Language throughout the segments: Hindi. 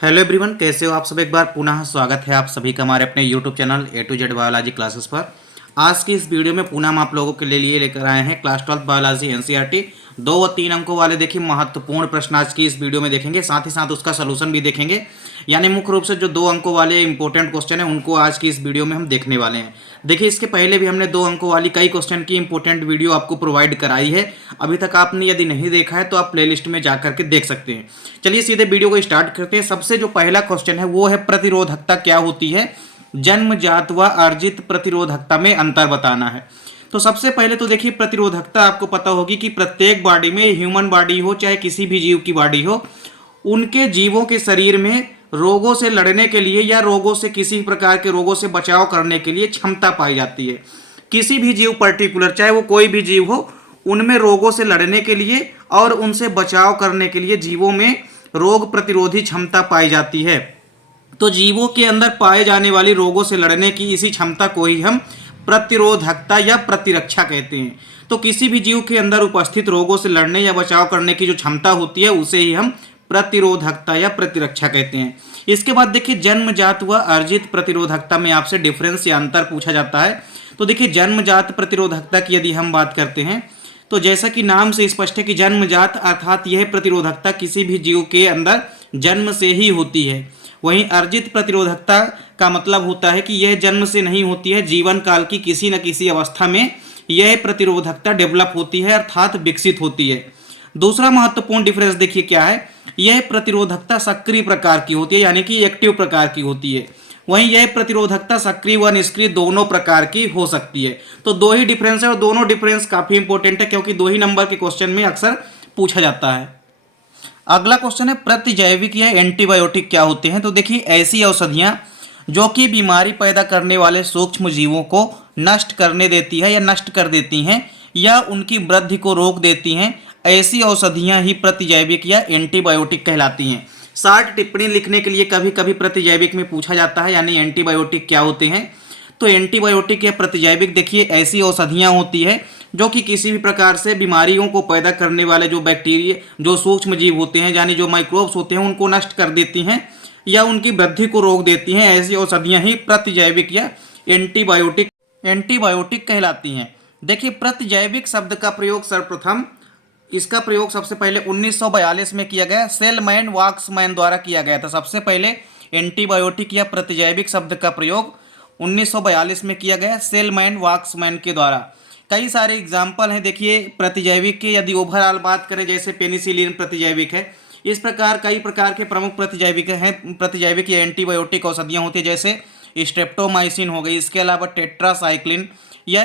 हेलो एवरीवन, कैसे हो आप सब। एक बार पुनः स्वागत है आप सभी का हमारे अपने YouTube channel A to Z biology classes पर। आज की इस वीडियो में पुनः हम आप लोगों के लिए लेकर आए हैं क्लास 12 बायोलॉजी एनसीईआरटी 2 व 3 अंकों वाले देखिए महत्वपूर्ण प्रश्न आज की इस वीडियो में देखेंगे, साथ ही साथ उसका सलूशन भी देखेंगे। यानी मुख्य रूप से जो 2 अंकों वाले इंपॉर्टेंट क्वेश्चन है उनको आज की इस वीडियो में हम देखने वाले हैं। देखिए, इसके पहले भी हमने 2 अंकों वाली कई क्वेश्चन की इंपॉर्टेंट वीडियो आपको प्रोवाइड कराई है। अभी तक आपने यदि नहीं देखा है तो आप प्लेलिस्ट में जा करके देख सकते हैं। चलिए सीधे वीडियो को स्टार्ट करते हैं। सबसे जो पहला क्वेश्चन है वो है प्रतिरोधकता क्या होती है, जन्मजात व अर्जित प्रतिरोधकता में अंतर बताना है। तो सबसे पहले तो देखिए, प्रतिरोधकता आपको पता होगी कि प्रत्येक बॉडी में, ह्यूमन बॉडी हो चाहे किसी भी जीव की बॉडी हो, उनके जीवों के शरीर में रोगों से लड़ने के लिए या रोगों से, किसी प्रकार के रोगों से बचाव करने के लिए क्षमता पाई जाती है। किसी भी जीव पर्टिकुलर, चाहे वो कोई भी जीव हो, उनमें रोगों से लड़ने के लिए और उनसे बचाव करने के लिए जीवों में रोग प्रतिरोधी क्षमता पाई जाती है। तो जीवों के अंदर पाए जाने वाली रोगों से लड़ने की इसी क्षमता को ही हम प्रतिरोधकता या प्रतिरक्षा कहते हैं। तो किसी भी जीव के अंदर उपस्थित रोगों से लड़ने या बचाव करने की जो क्षमता होती है उसे ही हम प्रतिरोधकता या प्रतिरक्षा कहते हैं। इसके बाद देखिए, जन्मजात व अर्जित प्रतिरोधकता में आपसे डिफरेंस या अंतर पूछा जाता है। तो देखिए, जन्मजात प्रतिरोधकता की यदि हम बात करते हैं तो जैसा कि नाम से स्पष्ट है कि जन्मजात अर्थात यह प्रतिरोधकता किसी भी जीव के अंदर जन्म से ही होती है। वहीं अर्जित प्रतिरोधकता का मतलब होता है कि यह जन्म से नहीं होती है, जीवन काल की किसी न किसी अवस्था में यह प्रतिरोधकता डेवलप होती है अर्थात विकसित होती है। दूसरा महत्वपूर्ण डिफरेंस देखिए क्या है, यह प्रतिरोधकता सक्रिय प्रकार की होती है, यानी कि एक्टिव प्रकार की होती है। वहीं यह प्रतिरोधकता सक्रिय व निष्क्रिय दोनों प्रकार की हो सकती है। तो 2 ही डिफरेंस है और दोनों डिफरेंस काफी इंपॉर्टेंट है क्योंकि 2 ही नंबर के क्वेश्चन में अक्सर पूछा जाता है। अगला क्वेश्चन है, प्रतिजैविक या एंटीबायोटिक क्या होते हैं। तो देखिए, ऐसी औषधियां जो कि बीमारी पैदा करने वाले सूक्ष्म जीवों को नष्ट करने देती है या नष्ट कर देती हैं या उनकी वृद्धि को रोक देती हैं, ऐसी औषधियां ही प्रतिजैविक या एंटीबायोटिक कहलाती हैं। शार्ट टिप्पणी लिखने के लिए कभी कभी प्रतिजैविक में पूछा जाता है, यानी एंटीबायोटिक क्या होते हैं। तो एंटीबायोटिक या प्रतिजैविक देखिए ऐसी औषधियां होती है जो कि किसी भी प्रकार से बीमारियों को पैदा करने वाले जो बैक्टीरिया, जो सूक्ष्म जीव होते हैं, यानी जो माइक्रोब्स होते हैं, उनको नष्ट कर देती हैं या उनकी वृद्धि को रोक देती हैं। ऐसी औषधियां ही प्रतिजैविक या एंटीबायोटिक एंटीबायोटिक कहलाती हैं। देखिए, प्रतिजैविक शब्द का प्रयोग सर्वप्रथम, इसका प्रयोग सबसे पहले 1942 में किया गया, सेलमैन वाक्समैन द्वारा किया गया था। सबसे पहले एंटीबायोटिक या प्रतिजैविक शब्द का प्रयोग 1942 में किया गया, सेलमैन वाक्समैन के द्वारा। कई सारे एग्जाम्पल हैं देखिए प्रतिजैविक के, यदि ओवरऑल बात करें जैसे पेनिसिलिन प्रतिजैविक है। इस प्रकार कई प्रकार के प्रमुख प्रतिजैविक हैं, प्रतिजैविक या एंटीबायोटिक औषधियाँ होती है, जैसे स्ट्रेप्टोमाइसिन हो गई, इसके अलावा टेट्रासाइक्लिन या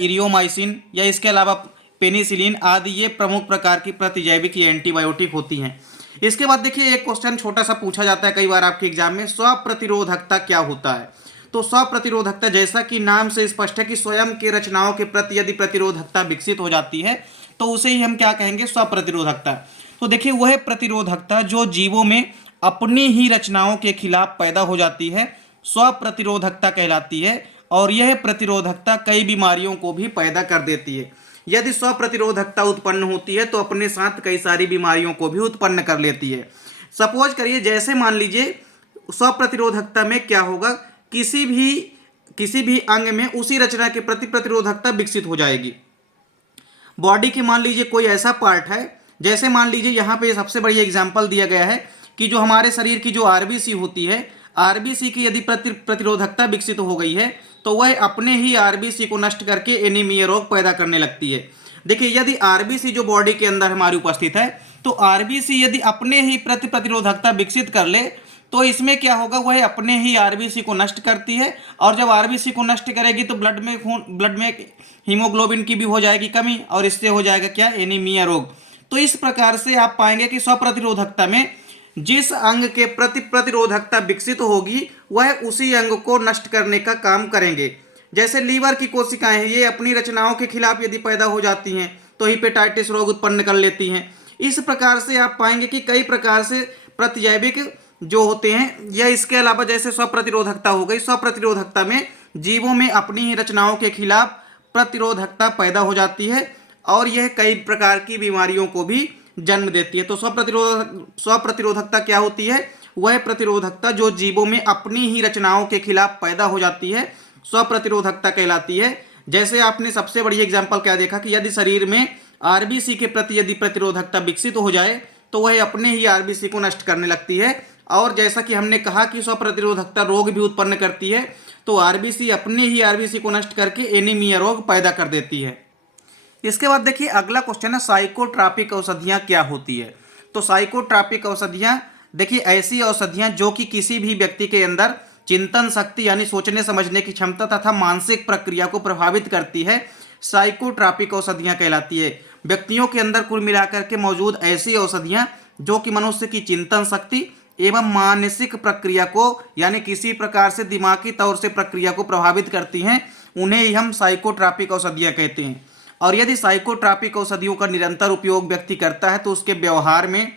इरियोमाइसिन या इसके अलावा पेनिसिलिन आदि, ये प्रमुख प्रकार की प्रतिजैविक या एंटीबायोटिक होती हैं। इसके बाद देखिए, एक क्वेश्चन छोटा सा पूछा जाता है कई बार आपके एग्जाम में, स्वप्रतिरोधकता क्या होता है। तो स्वप्रतिरोधकता जैसा कि नाम से स्पष्ट है कि स्वयं के रचनाओं के प्रति यदि प्रतिरोधकता विकसित हो जाती है तो उसे ही हम क्या कहेंगे, स्वप्रतिरोधकता। तो देखिए, वह प्रतिरोधकता जो जीवों में अपनी ही रचनाओं के खिलाफ पैदा हो जाती है स्वप्रतिरोधकता कहलाती है, और यह प्रतिरोधकता कई बीमारियों को भी पैदा कर देती है। यदि स्वप्रतिरोधकता उत्पन्न होती है तो अपने साथ कई सारी बीमारियों को भी उत्पन्न कर लेती है। सपोज करिए, जैसे मान लीजिए स्वप्रतिरोधकता में क्या होगा, किसी भी अंग में उसी रचना के प्रति प्रतिरोधकता विकसित हो जाएगी। बॉडी के मान लीजिए कोई ऐसा पार्ट है, जैसे मान लीजिए यहाँ पे सबसे बढ़िया एग्जांपल दिया गया है कि जो हमारे शरीर की जो आरबीसी होती है, आरबीसी की यदि प्रतिरोधकता विकसित हो गई है तो वह अपने ही आरबीसी को नष्ट करके एनीमिया रोग पैदा करने लगती है। देखिए, यदि आरबीसी जो बॉडी के अंदर हमारी उपस्थित है तो आरबीसी यदि अपने ही प्रतिरोधकता विकसित कर ले तो इसमें क्या होगा, वह अपने ही आरबीसी को नष्ट करती है, और जब आरबीसी को नष्ट करेगी तो ब्लड में हीमोग्लोबिन की भी हो जाएगी कमी, और इससे हो जाएगा क्या, एनीमिया रोग। तो इस प्रकार से आप पाएंगे कि स्वप्रतिरोधकता में जिस अंग के प्रति प्रतिरोधकता विकसित होगी वह उसी अंग को नष्ट करने का काम करेंगे। जैसे लीवर की कोशिकाएं हैं, ये अपनी रचनाओं के खिलाफ यदि पैदा हो जाती हैं तो हिपेटाइटिस रोग उत्पन्न कर लेती हैं। इस प्रकार से आप पाएंगे कि कई प्रकार से प्रतिजैविक जो होते हैं, या इसके अलावा जैसे स्वप्रतिरोधकता हो गई, स्वप्रतिरोधकता में जीवों में अपनी ही रचनाओं के खिलाफ प्रतिरोधकता पैदा हो जाती है और यह कई प्रकार की बीमारियों को भी जन्म देती है। तो स्वप्रतिरोधकता क्या होती है, वह प्रतिरोधकता जो जीवों में अपनी ही रचनाओं के खिलाफ पैदा हो जाती है स्वप्रतिरोधकता कहलाती है। जैसे आपने सबसे बड़ी एग्जाम्पल क्या देखा कि यदि शरीर में आरबीसी के प्रति यदि प्रतिरोधकता विकसित हो जाए तो वह अपने ही आरबीसी को नष्ट करने लगती है। और जैसा कि हमने कहा कि स्वप्रतिरोधकता रोग भी उत्पन्न करती है, तो आरबीसी अपने ही आरबीसी को नष्ट करके एनीमिया रोग पैदा कर देती है। इसके बाद देखिए अगला क्वेश्चन है साइकोट्रॉपिक औषधियाँ क्या होती है। तो साइकोट्रॉपिक औषधियाँ देखिए ऐसी औषधियाँ जो कि किसी भी व्यक्ति के अंदर चिंतन शक्ति यानी सोचने समझने की क्षमता तथा मानसिक प्रक्रिया को प्रभावित करती है, साइकोट्रॉपिक औषधियाँ कहलाती है। व्यक्तियों के अंदर कुल मिलाकर के मौजूद ऐसी औषधियाँ जो कि मनुष्य की चिंतन शक्ति एवं मानसिक प्रक्रिया को यानी किसी प्रकार से दिमागी तौर से प्रक्रिया को प्रभावित करती हैं, उन्हें ही हम साइकोट्रॉपिक औषधियाँ कहते हैं। और यदि साइकोट्रॉपिक औषधियों का निरंतर उपयोग व्यक्ति करता है तो उसके व्यवहार में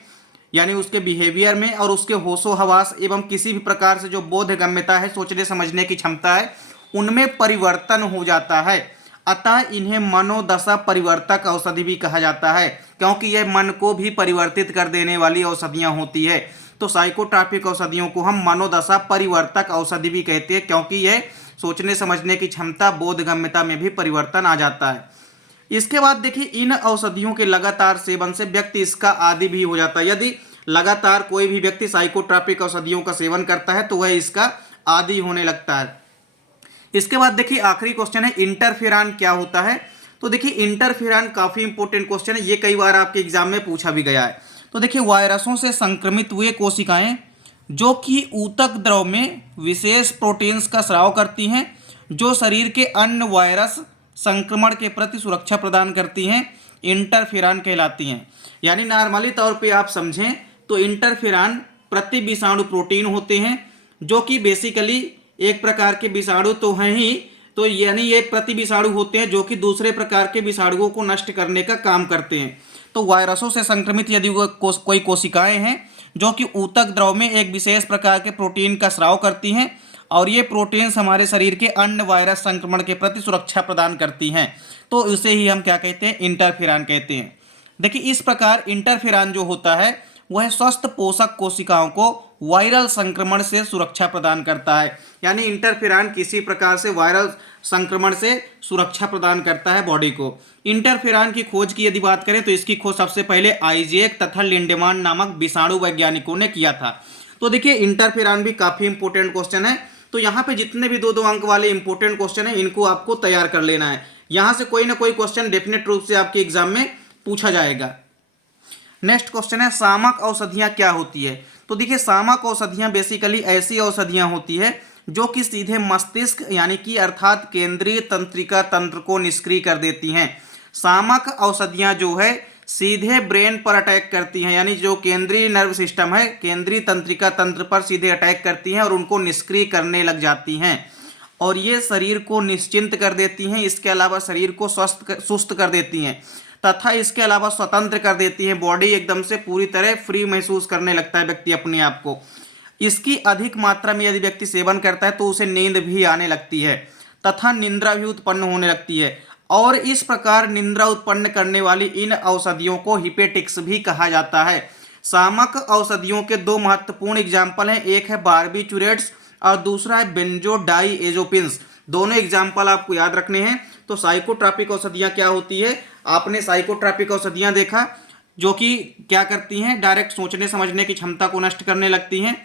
यानी उसके बिहेवियर में और उसके होशो हवास एवं किसी भी प्रकार से जो बोधगम्यता है, सोचने समझने की क्षमता है, उनमें परिवर्तन हो जाता है। अतः इन्हें मनोदशा परिवर्तक औषधि भी कहा जाता है, क्योंकि यह मन को भी परिवर्तित कर देने वाली औषधियाँ होती है। तो साइकोट्रॉपिक औषधियों को हम मनोदशा परिवर्तक औषधि भी कहते हैं, क्योंकि यह सोचने समझने की क्षमता बोधगम्यता में भी परिवर्तन आ जाता है। इसके बाद देखिए इन औषधियों के लगातार सेवन से व्यक्ति इसका आदी भी हो जाता है। यदि लगातार कोई भी व्यक्ति साइकोट्रॉपिक औषधियों का सेवन करता है तो वह इसका आदी होने लगता है। इसके बाद देखिए आखिरी क्वेश्चन है इंटरफेरॉन क्या होता है। तो देखिए इंटरफेरॉन काफी इंपॉर्टेंट क्वेश्चन है, ये कई बार आपके एग्जाम में पूछा भी गया है। तो देखिए वायरसों से संक्रमित हुए कोशिकाएं जो कि ऊतक द्रव में विशेष प्रोटीन्स का स्राव करती हैं जो शरीर के अन्य वायरस संक्रमण के प्रति सुरक्षा प्रदान करती हैं, इंटरफेरॉन कहलाती हैं। यानी नॉर्मली तौर पे आप समझें तो इंटरफेरॉन प्रति विषाणु प्रोटीन होते हैं जो कि बेसिकली एक प्रकार के विषाणु तो हैं ही, तो यानी ये प्रति विषाणु होते हैं जो कि दूसरे प्रकार के विषाणुओं को नष्ट करने का काम करते हैं। तो वायरसों से संक्रमित यदि कोई कोशिकाएं हैं जो कि ऊतक द्रव में एक विशेष प्रकार के प्रोटीन का स्राव करती हैं और ये प्रोटीन्स हमारे शरीर के अन्य वायरस संक्रमण के प्रति सुरक्षा प्रदान करती हैं, तो उसे ही हम क्या कहते हैं, इंटरफेरॉन कहते हैं। देखिए इस प्रकार इंटरफेरॉन जो होता है वह स्वस्थ पोषक कोशिकाओं को वायरल संक्रमण से सुरक्षा प्रदान करता है। यानी इंटरफेरॉन किसी प्रकार से वायरल संक्रमण से सुरक्षा प्रदान करता है बॉडी को। इंटरफेरॉन की खोज की यदि बात करें तो इसकी खोज सबसे पहले आइजैक तथा लिंडेमान नामक विषाणु वैज्ञानिकों ने किया था। तो देखिए इंटरफेरॉन भी काफ़ी इंपॉर्टेंट क्वेश्चन है, तो यहाँ पे जितने भी दो अंक वाले इंपॉर्टेंट क्वेश्चन है इनको आपको तैयार कर लेना है। यहाँ से कोई ना कोई क्वेश्चन डेफिनेट रूप से आपके एग्जाम में पूछा जाएगा। नेक्स्ट क्वेश्चन है सामक औषधियाँ क्या होती है। तो देखिए सामक औषधियाँ बेसिकली ऐसी औषधियाँ होती है जो कि सीधे मस्तिष्क यानी कि अर्थात केंद्रीय तंत्रिका तंत्र को निष्क्रिय कर देती हैं। सामक औषधियाँ जो है सीधे ब्रेन पर अटैक करती हैं, यानी जो केंद्रीय नर्व सिस्टम है केंद्रीय तंत्रिका तंत्र पर सीधे अटैक करती हैं और उनको निष्क्रिय करने लग जाती हैं और ये शरीर को निश्चिंत कर देती हैं। इसके अलावा शरीर को सुस्त कर देती हैं तथा इसके अलावा स्वतंत्र कर देती हैं। बॉडी एकदम से पूरी तरह फ्री महसूस करने लगता है व्यक्ति अपने आप को। इसकी अधिक मात्रा में यदि व्यक्ति सेवन करता है तो उसे नींद भी आने लगती है तथा निद्रा भी उत्पन्न होने लगती है और इस प्रकार निद्रा उत्पन्न करने वाली इन औषधियों को हिपेटिक्स भी कहा जाता है। सामक औषधियों के दो महत्वपूर्ण एग्जाम्पल हैं, एक है बार्बिचुरेट्स और दूसरा है बेंजोडाइएज़ोपिन्स। दोनों एग्जाम्पल आपको याद रखने हैं। तो साइकोट्रॉपिक औषधियाँ क्या होती है, आपने साइकोट्रॉपिक औषधियाँ देखा जो कि क्या करती हैं, डायरेक्ट सोचने समझने की क्षमता को नष्ट करने लगती हैं।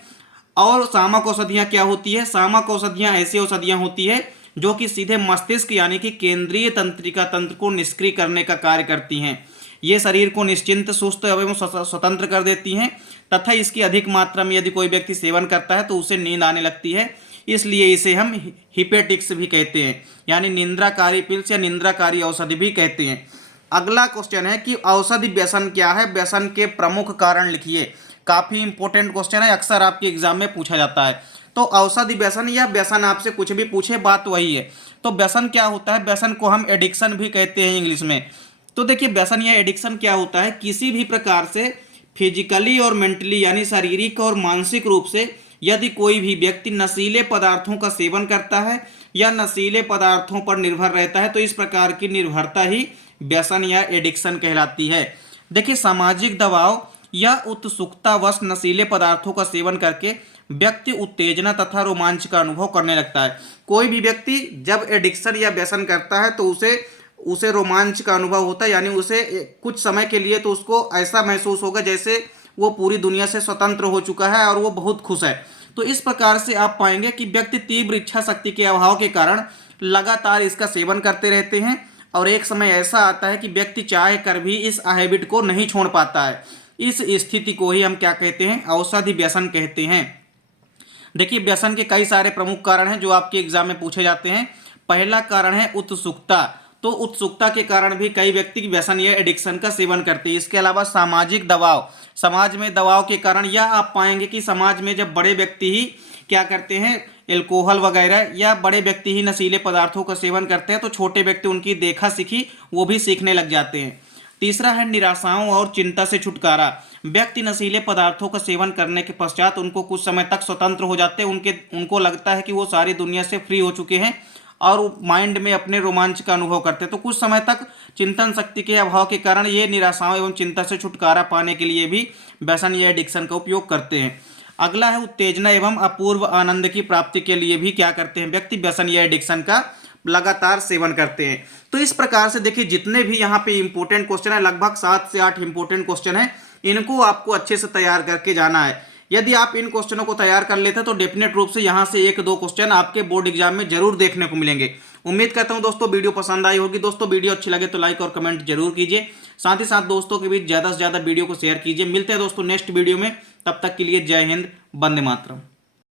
और सामक औषधियाँ क्या होती है, सामक औषधियाँ ऐसी औषधियाँ होती है जो कि सीधे मस्तिष्क यानी कि केंद्रीय तंत्रिका तंत्र को निष्क्रिय करने का कार्य करती हैं। ये शरीर को निश्चिंत सुस्त एवं स्वतंत्र कर देती हैं तथा इसकी अधिक मात्रा में यदि कोई व्यक्ति सेवन करता है तो उसे नींद आने लगती है, इसलिए इसे हम हिपेटिक्स भी कहते हैं, यानी निंद्राकारी पिल्स या निंद्राकारी औषधि भी कहते हैं। अगला क्वेश्चन है कि औषधि व्यसन क्या है, व्यसन के प्रमुख कारण लिखिए। काफ़ी इंपॉर्टेंट क्वेश्चन है, अक्सर आपके एग्जाम में पूछा जाता है। तो औषधि व्यसन या व्यसन आपसे कुछ भी पूछे बात वही है। तो व्यसन क्या होता है, व्यसन को हम एडिक्शन भी कहते हैं इंग्लिश में। तो देखिए व्यसन या एडिक्शन क्या होता है, किसी भी प्रकार से फिजिकली और मेंटली यानी शारीरिक और मानसिक रूप से यदि कोई भी व्यक्ति नशीले पदार्थों का सेवन करता है या नशीले पदार्थों पर निर्भर रहता है तो इस प्रकार की निर्भरता ही व्यसन या एडिक्शन कहलाती है। देखिए सामाजिक दबाव या उत्सुकतावश नशीले पदार्थों का सेवन करके व्यक्ति उत्तेजना तथा रोमांच का अनुभव करने लगता है। कोई भी व्यक्ति जब एडिक्शन या व्यसन करता है तो उसे उसे रोमांच का अनुभव होता है, यानी उसे कुछ समय के लिए तो उसको ऐसा महसूस होगा जैसे वो पूरी दुनिया से स्वतंत्र हो चुका है और वो बहुत खुश है। तो इस प्रकार से आप पाएंगे कि व्यक्ति तीव्र इच्छा शक्ति के अभाव के कारण लगातार इसका सेवन करते रहते हैं और एक समय ऐसा आता है कि व्यक्ति चाह कर भी इस हैबिट को नहीं छोड़ पाता है। इस स्थिति को ही हम क्या कहते हैं, औषधि व्यसन कहते हैं। देखिए, व्यसन के कई सारे प्रमुख कारण हैं जो आपके एग्जाम में पूछे जाते हैं। पहला कारण है उत्सुकता। तो उत्सुकता के कारण भी कई व्यक्ति व्यसन या एडिक्शन का सेवन करते हैं। इसके अलावा सामाजिक दबाव, समाज में दबाव के कारण, या आप पाएंगे कि समाज में जब बड़े व्यक्ति ही क्या करते हैं, एल्कोहल वगैरह, या बड़े व्यक्ति ही नशीले पदार्थों का सेवन करते हैं तो छोटे व्यक्ति उनकी देखा सीखी वो भी सीखने लग जाते हैं। तीसरा है निराशाओं और चिंता से छुटकारा। व्यक्ति नशीले पदार्थों का सेवन करने के पश्चात उनको कुछ समय तक स्वतंत्र हो जाते हैं, उनको लगता है कि वो सारी दुनिया से फ्री हो चुके हैं और माइंड में अपने रोमांच का अनुभव करते हैं। तो कुछ समय तक चिंतन शक्ति के अभाव के कारण ये निराशाओं एवं चिंता से छुटकारा पाने के लिए भी व्यसन या एडिक्शन का उपयोग करते हैं। अगला है उत्तेजना एवं अपूर्व आनंद की प्राप्ति के लिए भी क्या करते हैं, व्यक्ति व्यसन या एडिक्शन का लगातार सेवन करते हैं। तो इस प्रकार से देखिए, जितने भी यहाँ पे इंपॉर्टेंट क्वेश्चन है, लगभग 7 से 8 इंपॉर्टेंट क्वेश्चन है, इनको आपको अच्छे से तैयार करके जाना है। यदि आप इन क्वेश्चनों को तैयार कर लेते हैं तो डेफिनेट रूप से यहाँ से 1-2 क्वेश्चन आपके बोर्ड एग्जाम में जरूर देखने को मिलेंगे। उम्मीद करता हूँ दोस्तों वीडियो पसंद आई होगी। दोस्तों वीडियो अच्छी लगे तो लाइक और कमेंट जरूर कीजिए, साथ ही साथ दोस्तों के बीच ज़्यादा से ज़्यादा वीडियो को शेयर कीजिए। मिलते हैं दोस्तों नेक्स्ट वीडियो में, तब तक के लिए जय हिंद, वंदे मातरम।